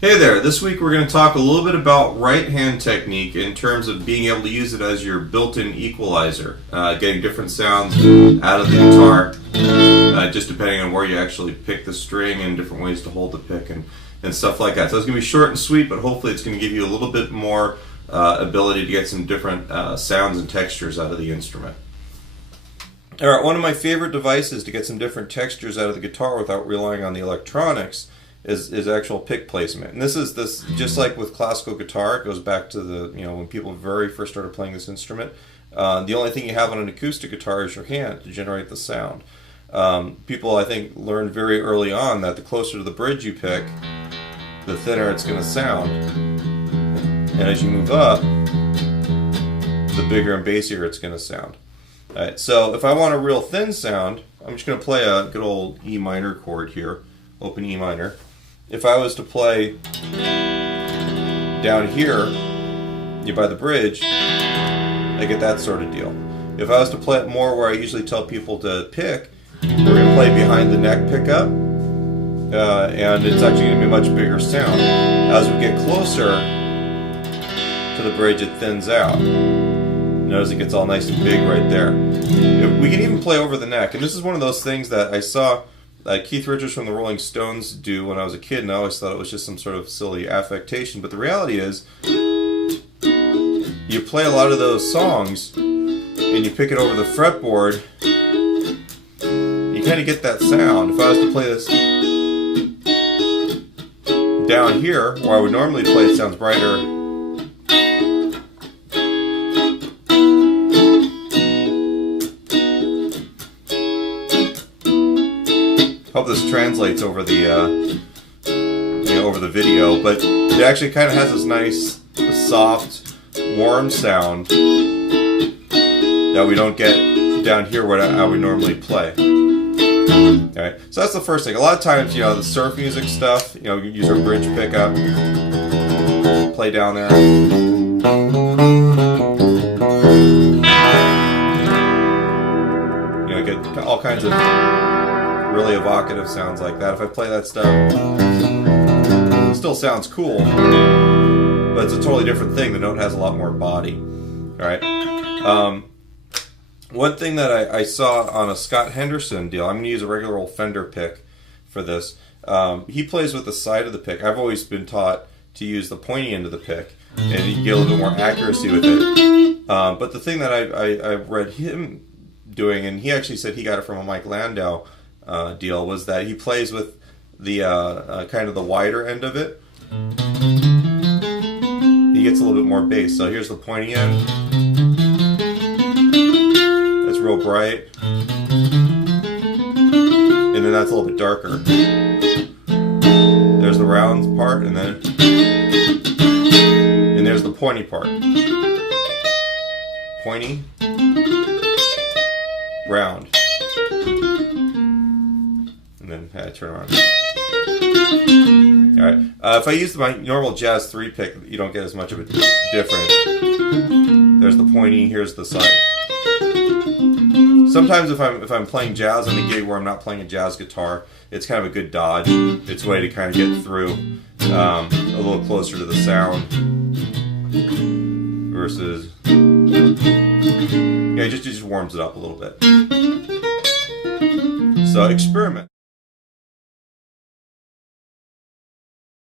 Hey there, this week we're going to talk a little bit about right hand technique in terms of being able to use it as your built-in equalizer, getting different sounds out of the guitar, just depending on where you actually pick the string and different ways to hold the pick and stuff like that. So it's going to be short and sweet, but hopefully it's going to give you a little bit more ability to get some different sounds and textures out of the instrument. Alright, one of my favorite devices to get some different textures out of the guitar without relying on the electronics is actual pick placement. And this just like with classical guitar, it goes back to the, when people very first started playing this instrument. The only thing you have on an acoustic guitar is your hand to generate the sound. People, I think, learned very early on that the closer to the bridge you pick, the thinner it's going to sound. And as you move up, the bigger and bassier it's going to sound. Alright, so if I want a real thin sound, I'm just going to play a good old E minor chord here, open E minor. If I was to play down here by the bridge, I get that sort of deal. If I was to play it more where I usually tell people to pick, we're going to play behind the neck pickup, and it's actually going to be a much bigger sound. As we get closer to the bridge, it thins out. Notice it gets all nice and big right there. We can even play over the neck, and this is one of those things that I saw Keith Richards from the Rolling Stones do when I was a kid, and I always thought it was just some sort of silly affectation. But the reality is, you play a lot of those songs, and you pick it over the fretboard, you kind of get that sound. If I was to play this down here, where I would normally play, it sounds brighter. Hope this translates over the over the video, but it actually kind of has this nice, soft, warm sound that we don't get down here where I would normally play. Alright, so that's the first thing. A lot of times, the surf music stuff, you use our bridge pickup, play down there. Get all kinds of really evocative sounds like that. If I play that stuff, it still sounds cool, but it's a totally different thing. The note has a lot more body. Alright. One thing that I saw on a Scott Henderson deal, I'm going to use a regular old Fender pick for this. He plays with the side of the pick. I've always been taught to use the pointy end of the pick, and you get a little bit more accuracy with it. But the thing that I read him doing, and he actually said he got it from a Mike Landau deal, was that he plays with the kind of the wider end of it. He gets a little bit more bass. So here's the pointy end. That's real bright, and then that's a little bit darker. There's the round part, and there's the pointy part. Pointy, round. And then turn around. Alright, if I use my normal Jazz 3 pick, you don't get as much of a difference. There's the pointy, here's the side. Sometimes if I'm playing jazz on a gig where I'm not playing a jazz guitar, it's kind of a good dodge. It's a way to kind of get through a little closer to the sound versus, it just warms it up a little bit. So experiment.